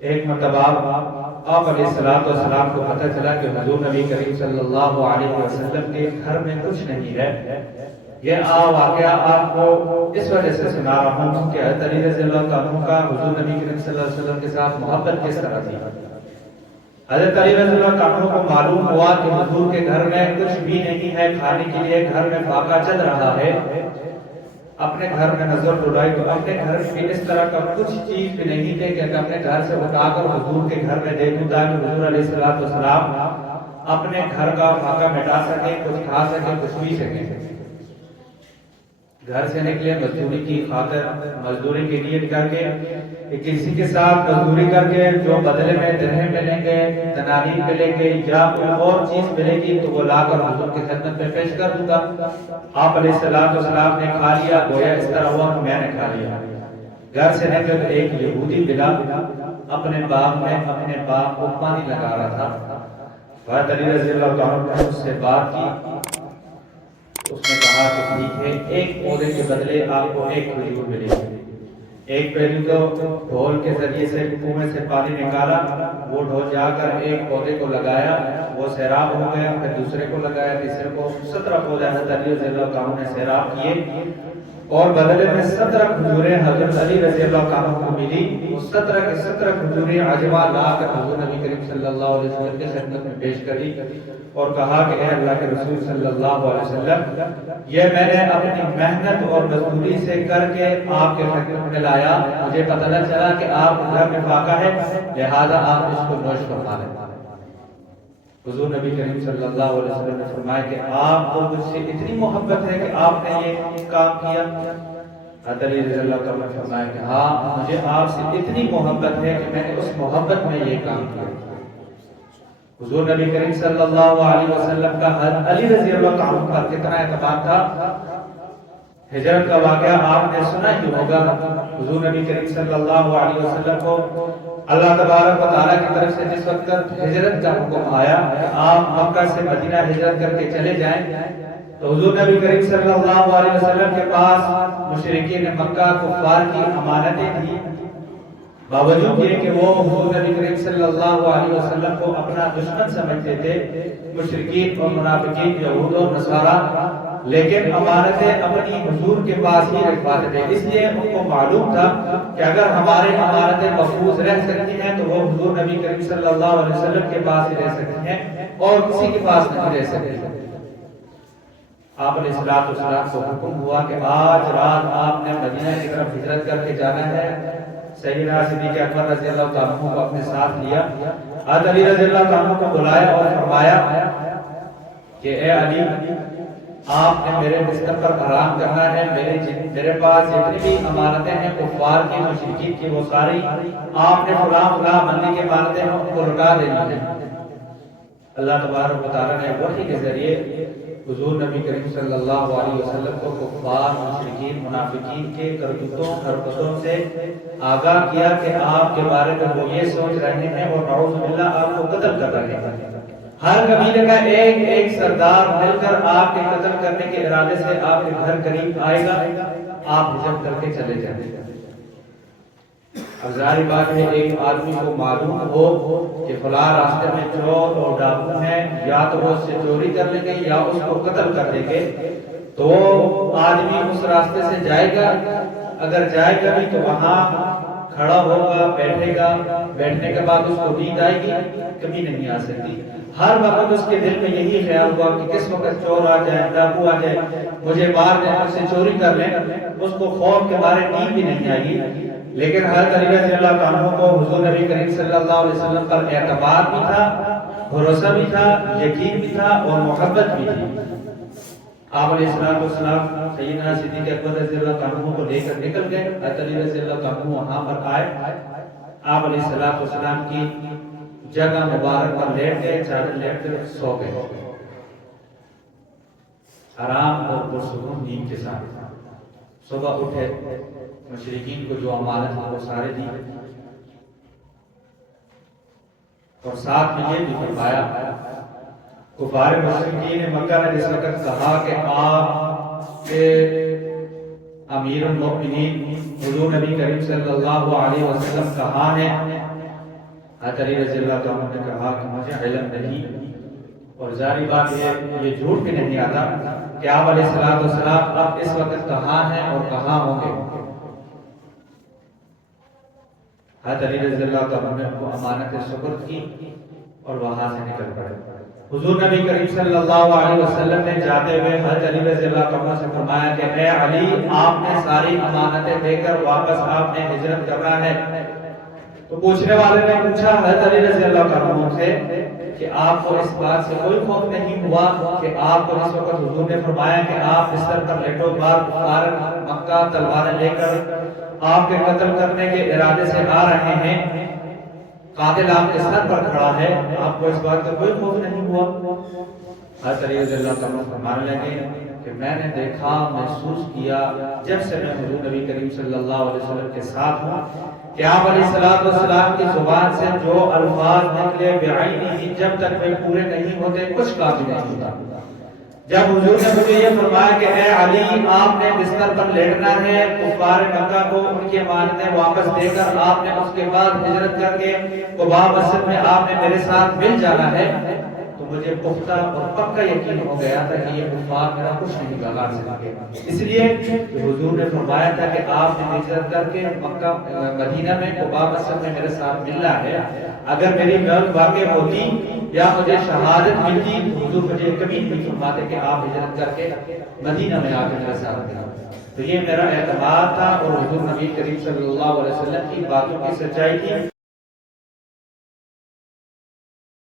ایک مرتبہ آپ علیہ السلام کو پتہ چلا کہ حضور نبی کریم صلی اللہ علیہ وسلم کے گھر میں کچھ نہیں ہے۔ یہ واقعہ آپ کو اس وجہ سے سنا رہا ہوں کہ حضرت علی رضی اللہ عنہ کا حضور نبی کریم صلی اللہ علیہ وسلم کے ساتھ محبت کس طرح تھی۔ حضرت علی رضی اللہ عنہ کو معلوم ہوا کہ حضور کے گھر میں کچھ بھی نہیں ہے، کھانے کے لیے گھر میں فاقہ چل رہا ہے۔ اپنے گھر میں نظر ڈولائی تو اپنے گھر میں اس طرح کا کچھ چیز بھی نہیں تھے کہ اپنے گھر سے اٹھا کر حضور کے گھر میں دیکھوں تاکہ حضور علیہ السلام اپنے گھر کا فاقہ مٹا سکے، کچھ کھا سکے، کچھ پی سکے۔ گھر سے نکلے مزدوری کی خاطر، مزدوری کے لیے کر کے کسی کے ساتھ مزدوری کر کے جو بدلے میں درہم ملیں گے، دنانیر ملیں گے یا کوئی اور چیز ملے گی تو وہ لا کر حضور کی خدمت میں پیش کر دوں گا۔ آپ علیہ السلام نے کھا لیا، گویا اس طرح ہوا کہ میں نے کھا لیا۔ گھر سے نکل ایک یہودی ملا، اپنے باغ میں اپنے باغ کو پانی لگا رہا تھا۔ حضرت علی رضی اللہ عنہ نے اس سے بات کی، اس نے کہا کہ ٹھیک ہے، ایک پودے کے بدلے آپ کو ایک کھجور ملے گی۔ ایک پہلو تو ڈھول کے ذریعے سے کنویں سے پانی نکالا، وہ ڈھول جا کر ایک پودے کو لگایا، وہ سیراب ہو گیا، پھر دوسرے کو لگایا، تیسرے کو 17 پودے حضرت علی رضی اللہ عنہ نے سیراب کیے اور بدلے میں 17 کھجوریں حضرت علی رضی اللہ عنہ کو ملی۔ وہ 17 کے 17 کھجوریں عجوا لا کر حضور نبی کریم صلی اللہ علیہ وسلم کی خدمت میں پیش کری اور کہا کہ اے اللہ کے رسول صلی اللہ علیہ وسلم، یہ میں نے اپنی محنت اور مزدوری سے کر کے آپ کے خدمت میں لایا، مجھے پتہ نہ چلا کہ آپ گھر میں فاقہ ہے، لہذا آپ اس کو نوش فرما لیں۔ حضور نبی کریم صلی اللہ علیہ وسلم نے فرمایا کہ آپ کو مجھ سے اتنی محبت ہے کہ آپ نے یہ کام کیا۔ حضرت علی رضی اللہ عنہ نے فرمایا کہ ہاں، مجھے آپ سے اتنی محبت ہے کہ میں نے اس محبت میں یہ کام کیا۔ حضور نبی کریم صلی اللہ علیہ وسلم کا حضرت علی رضی اللہ عنہ پر کتنا اعتماد تھا۔ ہجرت کا واقعہ آپ نے سنا ہی ہوگا۔ حضور نبی کریم صلی اللہ علیہ وسلم کو اللہ تبارک و تعالیٰ کی طرف سے جس وقت ہجرت کا حکم آیا کہ آپ مکہ سے مدینہ ہجرت کر کے چلے جائیں، تو حضور نبی کریم صلی اللہ علیہ وسلم کے پاس مشرکین مکہ کفار کی امانتیں تھیں، باوجود یہ کہ وہ حضور نبی کریم صلی اللہ علیہ وسلم کو اپنا دشمن سمجھتے تھے، مشرکین اور منافقین یہود اور نصارہ، لیکن امانتیں اپنی حضور کے پاس ہی رکھواتے تھے۔ اس لیے ان کو معلوم تھا کہ اگر ہمارے امانتیں محفوظ رہ سکتی ہیں تو وہ حضور نبی کریم صلی اللہ علیہ وسلم کے پاس ہی رہ سکتی ہیں اور کسی کے پاس نہیں رہ سکتی۔ آپ علیہ السلام کو حکم ہوا کہ آج رات آپ نے مدینہ کی طرف ہجرت کر کے جانا ہے۔ سیدنا صدیق اکبر رضی اللہ عنہ کو اپنے ساتھ لیا، حضرت علی رضی اللہ عنہ کو بلایا اور فرمایا کہ اے علی، آپ نے میرے بستر پر آرام کرنا ہے، میرے پاس جتنی بھی امانتیں ہیں کفار کی، مشرکین کی، وہ ساری آپ نے فلاں بندی کے امانتیں ہیں ان کو لوٹا دینی ہے۔ اللہ تبارک و تعالیٰ نے وحی کے ذریعے حضور نبی کریم صلی اللہ علیہ وسلم کو کفار، مشرکین، منافقین کے کرتوتوں حرکتوں سے آگاہ کیا کہ آپ کے بارے میں وہ یہ سوچ رہے ہیں اور نعوذ باللہ آپ کو قتل کر رہے ہیں۔ ہر قبیلے کا ایک سردار مل کر آپ کے قتل کرنے کے ارادے سے آپ کے گھر قریب آئے گا، آپ ہجرت کر کے چلے جائیں گے۔ اب ظاہر بات ہے، ایک آدمی کو معلوم ہو کہ فلاں راستے میں چور اور ڈاکو ہیں، یا تو وہ اس سے چوری کر لیں گے یا اس کو قتل کر دیں گے، تو آدمی اس راستے سے جائے گا۔ اگر جائے گا بھی تو وہاں کھڑا ہوگا، بیٹھے گا، بیٹھنے کے بعد اس کو نیند آئے گی، کبھی نہیں آ سکتی۔ ہر وقت اس کے دل میں یہی خیال ہوا کہ کس وقت چور آ جائے، ڈاکو آ جائے، مجھے مار دیں، مجھ سے چوری کر لیں۔ اس کو خوف کے بارے نیند بھی نہیں آئے گی۔ لیکن حضرت علی رضی اللہ عنہ کو حضور نبی کریم صلی اللہ علیہ وسلم پر اعتماد بھی تھا، بھروسہ بھی تھا، یقین بھی تھا اور محبت بھی تھی۔ آپ علیہ السلام سیدنا صدیق اکبر رضی اللہ عنہ کو لے کر نکل گئے۔ حضرت علی رضی اللہ عنہ وہاں پر آئے، آپ علیہ السلام کی جگہ مبارک پر لیٹ گئے، چادر لیٹ کر سو گئے، آرام اور پرسکون نیند کے ساتھ۔ صبح اٹھے، مشرکین کو جو امانت وہ سارے دی اور ساتھ میں یہ بھی فرمایا، کفار مشرکین مکہ نے جس وقت کہا کہ آپ کے امیر المؤمنین حضور نبی کریم صلی اللہ علیہ وسلم کہاں ہیں، حضرت علی رضی اللہ عنہ نے کہا کہ مجھے علم نہیں، اور ظاہری بات یہ جھوٹ بھی نہیں آتا کہ آپ علیہ السلام اب اس وقت کہاں ہیں اور کہاں ہوں گے۔ حضرت علی رضی اللہ عنہ نے کو امانت سپرد کی اور وہاں سے نکل پڑے۔ حضور نبی کریم صلی اللہ علیہ وسلم نے جاتے ہوئے حضرت علی رضی اللہ عنہ سے فرمایا کہ اے علی، آپ نے ساری امانتیں دے کر واپس آپ نے ہجرت کرنا ہے۔ تو پوچھنے والے نے پوچھا حضرت علی رضی اللہ عنہ سے کہ آپ کو اس بات سے کوئی خوف نہیں ہوا کہ آپ کو اس وقت حضور نے فرمایا کہ آپ بستر پر لیٹو، بعد کفار مکہ تلواریں لے کر آپ کے قتل کرنے کے ارادے سے آ رہے ہیں، قاتل آپ کے سر پر کھڑا ہے، آپ کو اس بات کا کوئی خوف نہیں ہوا؟ حضرت علی رضی اللہ عنہ فرمانے لگے کہ میں نے دیکھا، محسوس کیا جب سے میں حضور نبی کریم صلی اللہ علیہ وسلم کے ساتھ ہوں کہ آپ علیہ السلام کی زبان سے جو الفاظ نکلے بعینی، جب تک وہ پورے نہیں ہوتے کچھ کام نہیں ہوتا۔ جب حضور نے مجھے یہ فرمایا کہ اے علی، آپ نے بستر پر لیٹنا ہے، کفار مکہ کو ان کی امانتیں واپس دے کر آپ نے اس کے بعد ہجرت کر کے قباء مسجد میں آپ نے میرے ساتھ مل جانا ہے، تو مجھے پختہ اور پکا یقین ہو گیا تھا کہ یہ کفار میرا کچھ نہیں بگاڑ سکیں گے۔ اس لیے کہ حضور نے فرمایا تھا کہ آپ نے ہجرت کر کے مکہ مدینہ میں قباء مسجد میں میرے ساتھ ملنا ہے، اگر میری موت واقع ہوتی یا مجھے شہادت ملتی تو حضور مجھے کبھی نہیں فرماتے کہ آپ ہجرت کر کے مدینہ میں آ کے میرے ساتھ ملنا۔ تو یہ میرا اعتماد تھا اور حضور نبی کریم صلی اللہ علیہ وسلم کی باتوں کی سچائی تھی۔